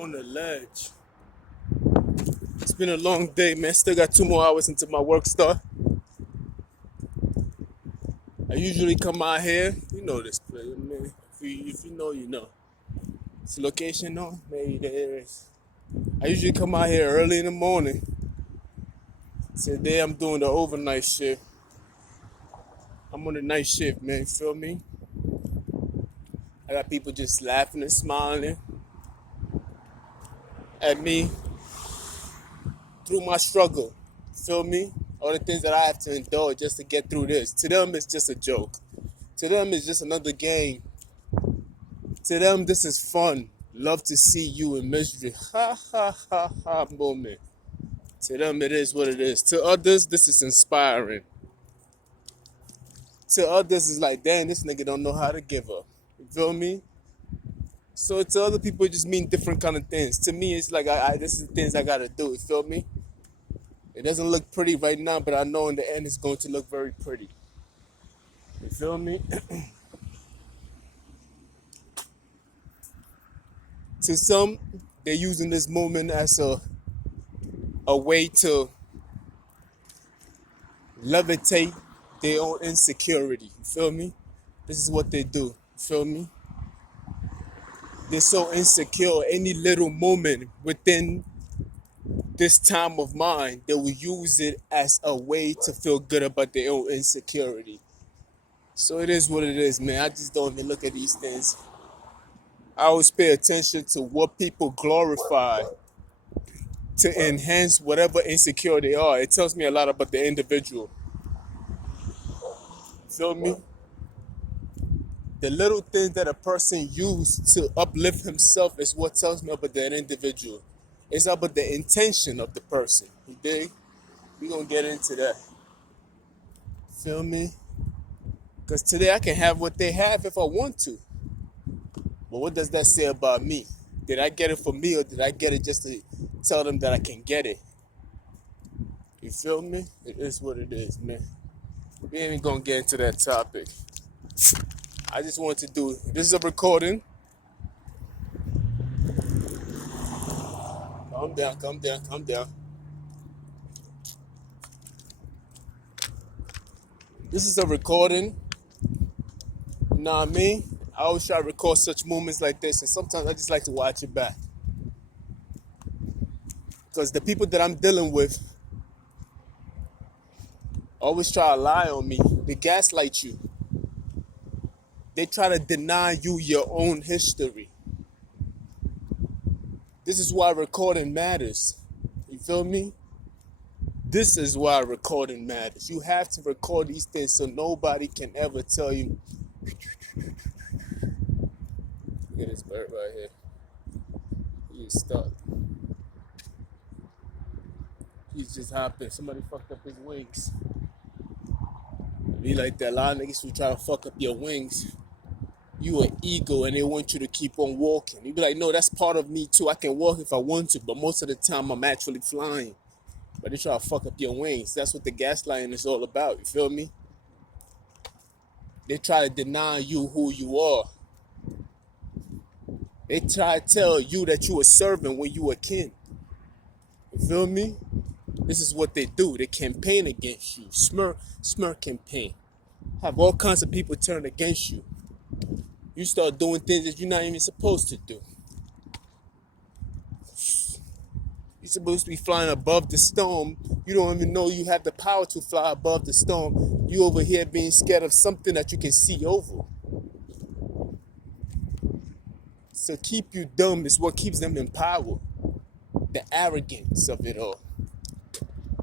on the ledge. It's been a long day, man. Still got 2 more hours until my work start. I usually come out here. You know this place, man. If you know, you know. It's a location, no? Maybe there is. I usually come out here early in the morning. Today I'm doing the overnight shift. I'm on the night shift, man. You feel me? I got people just laughing and smiling at me through my struggle. Feel me? All the things that I have to endure just to get through this. To them, it's just a joke. To them, it's just another game. To them, this is fun. Love to see you in misery. Ha ha ha ha moment. To them, it is what it is. To others, this is inspiring. To others, it's like, damn, this nigga don't know how to give up. You feel me? So to other people, it just mean different kind of things. To me, it's like, this is the things I gotta do. You feel me? It doesn't look pretty right now, but I know in the end it's going to look very pretty. You feel me? To some, they're using this moment as a way to levitate their own insecurity. You feel me? This is what they do. You feel me? They're so insecure. Any little moment within this time of mine, they will use it as a way to feel good about their own insecurity. So it is what it is, man. I just don't even look at these things. I always pay attention to what people glorify to enhance whatever insecure they are. It tells me a lot about the individual. Feel me? The little things that a person uses to uplift himself is what tells me about that individual. It's about the intention of the person. You dig? We gonna get into that. Feel me? Because today I can have what they have if I want to. But what does that say about me? Did I get it for me or did I get it just to tell them that I can get it? You feel me? It is what it is, man. We ain't even gonna get into that topic. I just want to do, this is a recording. Calm down, calm down, calm down. This is a recording. You know what I mean? I always try to record such moments like this, and sometimes I just like to watch it back. Because the people that I'm dealing with always try to lie on me. They gaslight you. They try to deny you your own history. This is why recording matters. You feel me? This is why recording matters. You have to record these things so nobody can ever tell you. Look at this bird right here. He is stuck. He's just hopping. Somebody fucked up his wings. Be like that. A lot of niggas who try to fuck up your wings. You an ego and they want you to keep on walking. You be like, no, that's part of me too. I can walk if I want to, but most of the time I'm actually flying. But they try to fuck up your wings. That's what the gaslighting is all about. You feel me? They try to deny you who you are. They try to tell you that you a servant when you a king. You feel me? This is what they do. They campaign against you. Smear campaign. Have all kinds of people turn against you. You start doing things that you're not even supposed to do. You're supposed to be flying above the storm. You don't even know you have the power to fly above the storm. You over here being scared of something that you can see over. So keep you dumb is what keeps them in power. The arrogance of it all.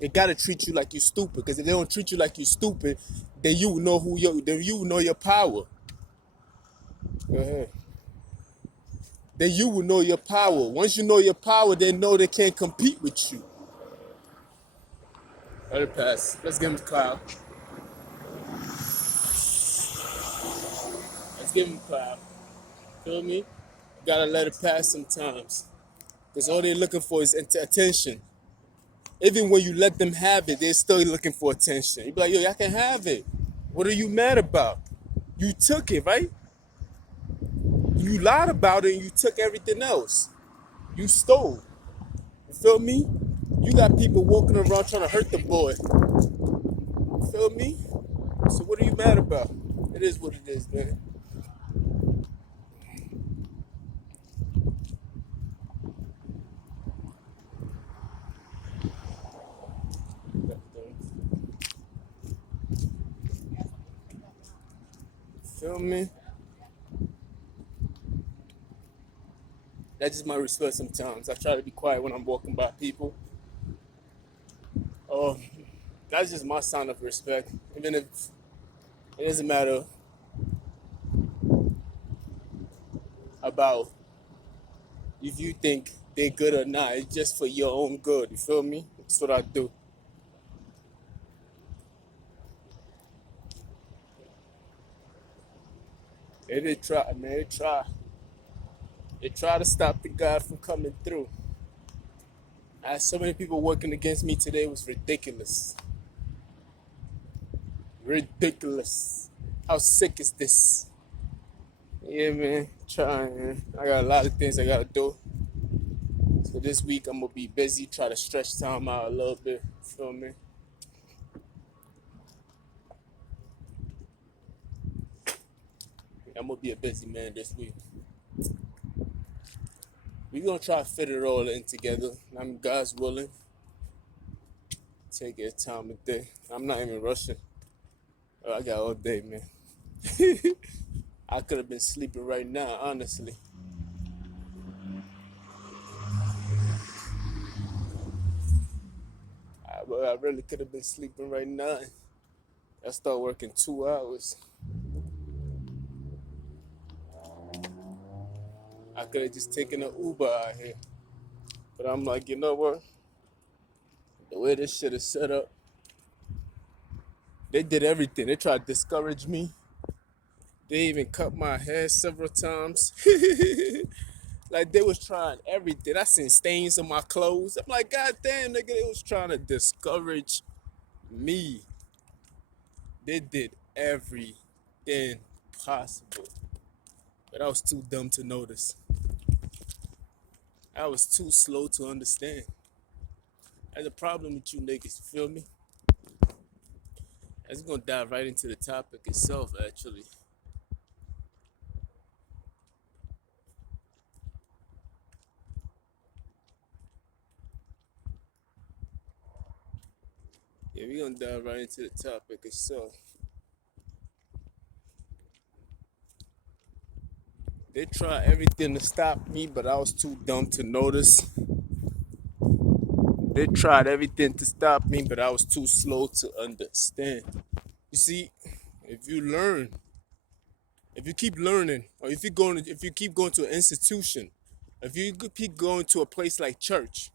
They gotta treat you like you're stupid, because if they don't treat you like you're stupid, then you know you know your power. Go ahead. Then you will know your power. Once you know your power, they know they can't compete with you. Let it pass. Let's give him cloud. Let's give him cloud. Feel me? Gotta let it pass sometimes. Because all they're looking for is attention. Even when you let them have it, they're still looking for attention. You be like, yo, y'all can have it. What are you mad about? You took it, right? You lied about it and you took everything else. You stole. You feel me? You got people walking around trying to hurt the boy. You feel me? So what are you mad about? It is what it is, man. Feel me? That's just my respect sometimes. I try to be quiet when I'm walking by people. Oh, that's just my sign of respect. Even if it doesn't matter about if you think they're good or not, it's just for your own good. You feel me? That's what I do. They did try, man. They try. They try to stop the God from coming through. I had so many people working against me today. It was ridiculous. Ridiculous. How sick is this? Yeah, man. Trying, man. I got a lot of things I gotta do. So this week I'm gonna be busy, try to stretch time out a little bit. Feel me? I'm gonna be a busy man this week. We gonna try to fit it all in together. I mean, God's willing. Take your time a day. I'm not even rushing. I got all day, man. I could have been sleeping right now, honestly. I really could have been sleeping right now. I start working 2 hours. I could have just taken an Uber out here. But I'm like, you know what? The way this shit is set up, they did everything. They tried to discourage me. They even cut my hair several times. Like they was trying everything. I seen stains on my clothes. I'm like, God damn, nigga, they was trying to discourage me. They did everything possible. But I was too dumb to notice. I was too slow to understand. That's a problem with you niggas, you feel me? That's gonna dive right into the topic itself, actually. Yeah, we gonna dive right into the topic itself. They tried everything to stop me, but I was too dumb to notice. They tried everything to stop me, but I was too slow to understand. You see, if you learn, if you keep learning, or if you keep going to an institution, if you keep going to a place like church,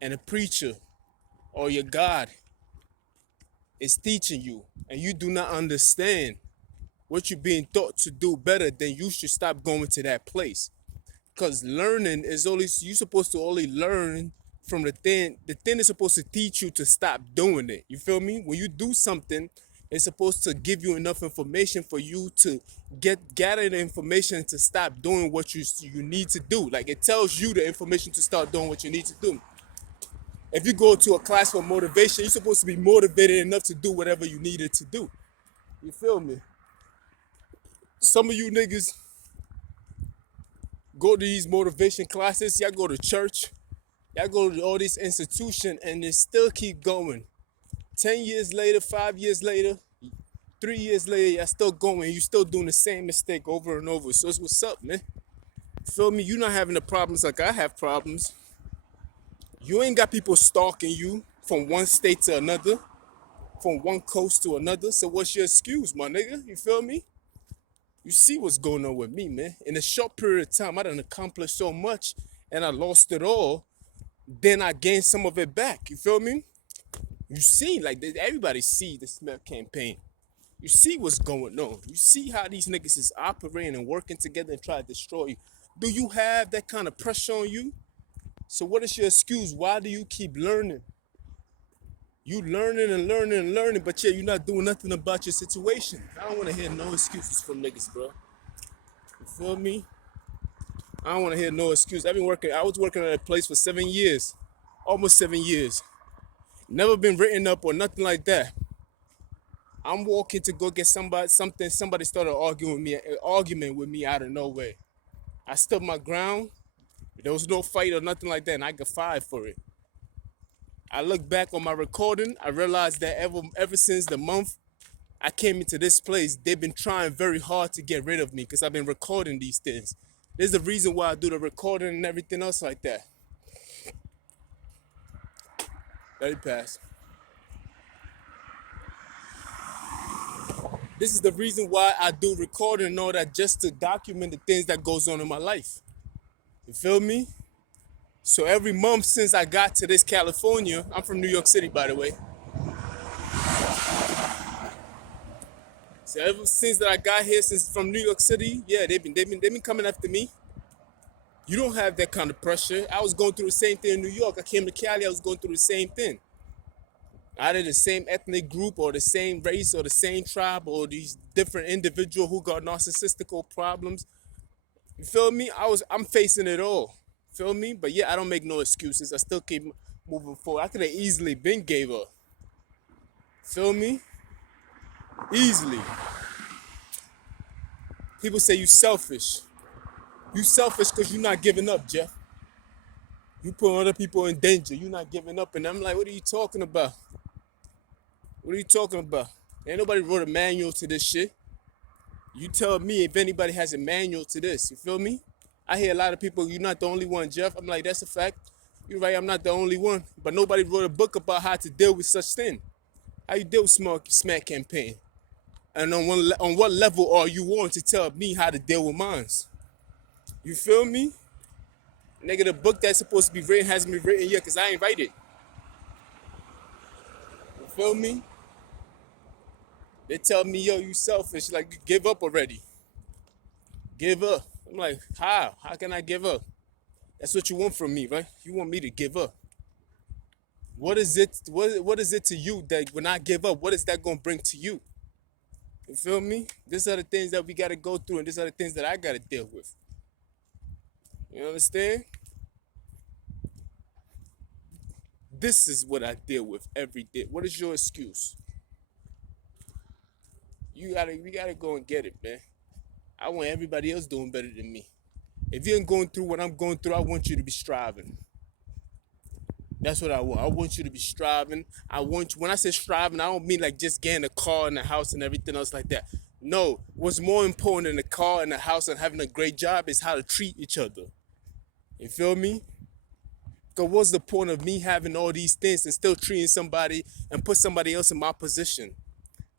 and a preacher or your God is teaching you, and you do not understand what you're being taught to do better, then you should stop going to that place. Because learning is only you're supposed to only learn from the thing. The thing is supposed to teach you to stop doing it. You feel me? When you do something, it's supposed to give you enough information for you to gather the information to stop doing what you need to do. Like it tells you the information to start doing what you need to do. If you go to a class for motivation, you're supposed to be motivated enough to do whatever you needed to do. You feel me? Some of you niggas go to these motivation classes, y'all go to church, y'all go to all these institutions, and they still keep going. 10 years later, 5 years later, 3 years later, y'all still going. You still doing the same mistake over and over. So it's what's up, man? Feel me? You not having the problems like I have problems. You ain't got people stalking you from one state to another, from one coast to another. So what's your excuse, my nigga? You feel me? You see what's going on with me, man. In a short period of time, I done accomplished so much and I lost it all. Then I gained some of it back. You feel me? You see, like everybody see the smear campaign. You see what's going on. You see how these niggas is operating and working together and try to destroy you. Do you have that kind of pressure on you? So what is your excuse? Why do you keep learning? You learning and learning and learning, but yeah, you're not doing nothing about your situation. I don't want to hear no excuses from niggas, bro. You feel me? I don't want to hear no excuse. I was working at a place for 7 years, almost 7 years. Never been written up or nothing like that. I'm walking to go get something. Somebody started arguing with me, an argument with me out of nowhere. I stood my ground. There was no fight or nothing like that, and I got fired for it. I look back on my recording. I realized that ever since the month I came into this place, they've been trying very hard to get rid of me because I've been recording these things. There's the reason why I do the recording and everything else like that. Let it pass. This is the reason why I do recording and all that, just to document the things that goes on in my life. You feel me? So every month since I got to this California, I'm from New York City, by the way. So ever since that I got here, since from New York City, yeah, they've been coming after me. You don't have that kind of pressure. I was going through the same thing in New York. I came to Cali, I was going through the same thing. Either the same ethnic group or the same race or the same tribe or these different individual who got narcissistical problems. You feel me? I'm facing it all. Feel me? But yeah, I don't make no excuses. I still keep moving forward. I could have easily been gave up. Feel me? Easily. People say you selfish. You selfish because you're not giving up, Jeff. You put other people in danger. You're not giving up. And I'm like, what are you talking about? What are you talking about? Ain't nobody wrote a manual to this shit. You tell me if anybody has a manual to this. You feel me? I hear a lot of people, you're not the only one, Jeff. I'm like, that's a fact. You're right, I'm not the only one. But nobody wrote a book about how to deal with such thing. How you deal with smack campaign. And on what level are you on to tell me how to deal with mines? You feel me? Nigga, the book that's supposed to be written hasn't been written yet because I ain't write it. You feel me? They tell me, yo, you selfish. Like, give up already. Give up. I'm like, how? How can I give up? That's what you want from me, right? You want me to give up. What is it? What is it to you that when I give up, what is that gonna bring to you? You feel me? These are the things that we gotta go through, and these are the things that I gotta deal with. You understand? This is what I deal with every day. What is your excuse? We gotta go and get it, man. I want everybody else doing better than me. If you ain't going through what I'm going through, I want you to be striving. That's what I want. I want you to be striving. When I say striving, I don't mean like just getting a car and a house and everything else like that. No, what's more important than a car and a house and having a great job is how to treat each other. You feel me? Because what's the point of me having all these things and still treating somebody and put somebody else in my position?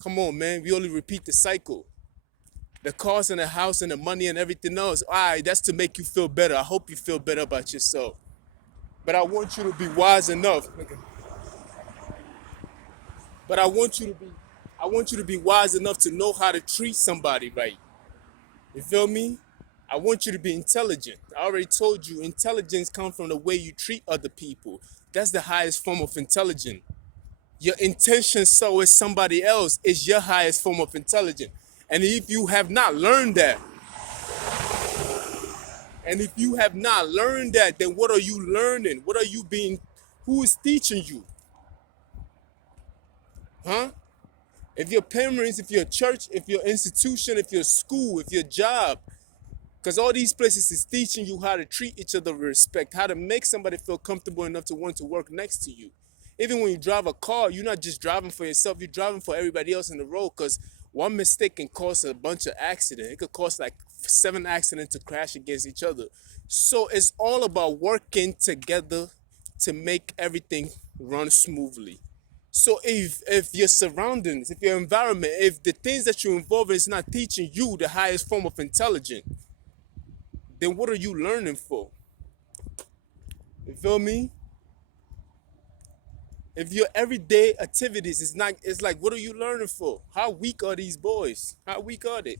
Come on, man. We only repeat the cycle. The cars and the house and the money and everything else, all right, that's to make you feel better. I hope you feel better about yourself. But I want you to be wise enough. But I want you to be wise enough to know how to treat somebody right. You feel me? I want you to be intelligent. I already told you, intelligence comes from the way you treat other people. That's the highest form of intelligence. Your intention so is somebody else is your highest form of intelligence. And if you have not learned that, then what are you learning? What are you being, who is teaching you? Huh? If your parents, if your church, if your institution, if your school, if your job, because all these places is teaching you how to treat each other with respect, how to make somebody feel comfortable enough to want to work next to you. Even when you drive a car, you're not just driving for yourself, you're driving for everybody else in the road, because one mistake can cause a bunch of accidents. It could cause like 7 accidents to crash against each other. So it's all about working together to make everything run smoothly. So if your surroundings, if your environment, if the things that you're involved in is not teaching you the highest form of intelligence, then what are you learning for? You feel me? If your everyday activities is not, it's like, what are you learning for? How weak are these boys? How weak are they?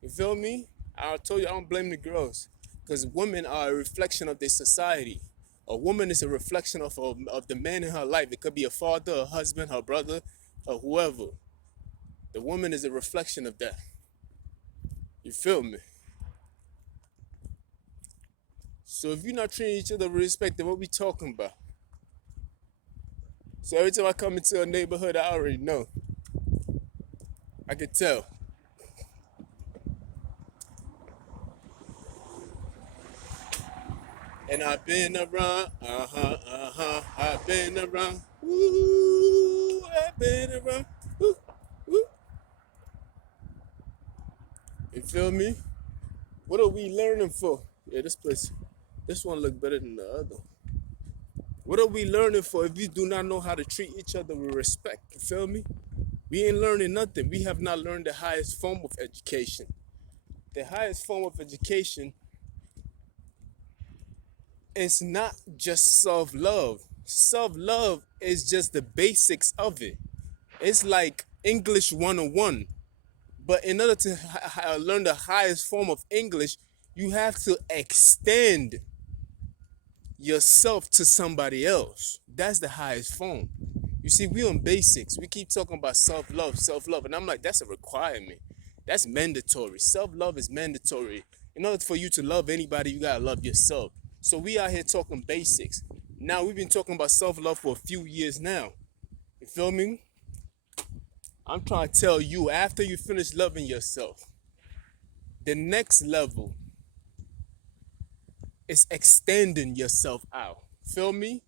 You feel me? I told you I don't blame the girls, because women are a reflection of their society. A woman is a reflection of the man in her life. It could be a father, a husband, her brother, or whoever. The woman is a reflection of that. You feel me? So if you're not treating each other with respect, then what we talking about? So every time I come into a neighborhood, I already know. I can tell. And I've been around, I've been around, ooh, I've been around, ooh, ooh. You feel me? What are we learning for? Yeah, this one look better than the other. What are we learning for if we do not know how to treat each other with respect? You feel me? We ain't learning nothing. We have not learned the highest form of education. The highest form of education is not just self-love. Self-love is just the basics of it. It's like English 101. But in order to learn the highest form of English, you have to extend yourself to somebody else. That's the highest form. You see, we on basics. We keep talking about self-love, self-love. And I'm like, that's a requirement. That's mandatory. Self-love is mandatory. In order for you to love anybody, you gotta love yourself. So we out here talking basics. Now we've been talking about self-love for a few years now. You feel me? I'm trying to tell you, after you finish loving yourself, the next level is extending yourself out. Feel me?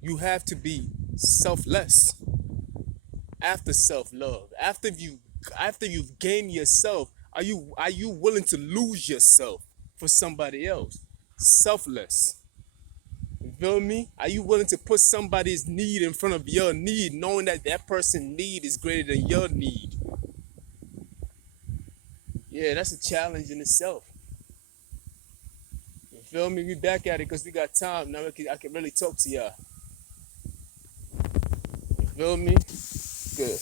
You have to be selfless after self-love. After you've gained yourself, are you willing to lose yourself for somebody else? Selfless. You feel me? Are you willing to put somebody's need in front of your need, knowing that that person's need is greater than your need? Yeah, that's a challenge in itself. You feel me? We back at it because we got time now. I can really talk to y'all. You feel me? Good.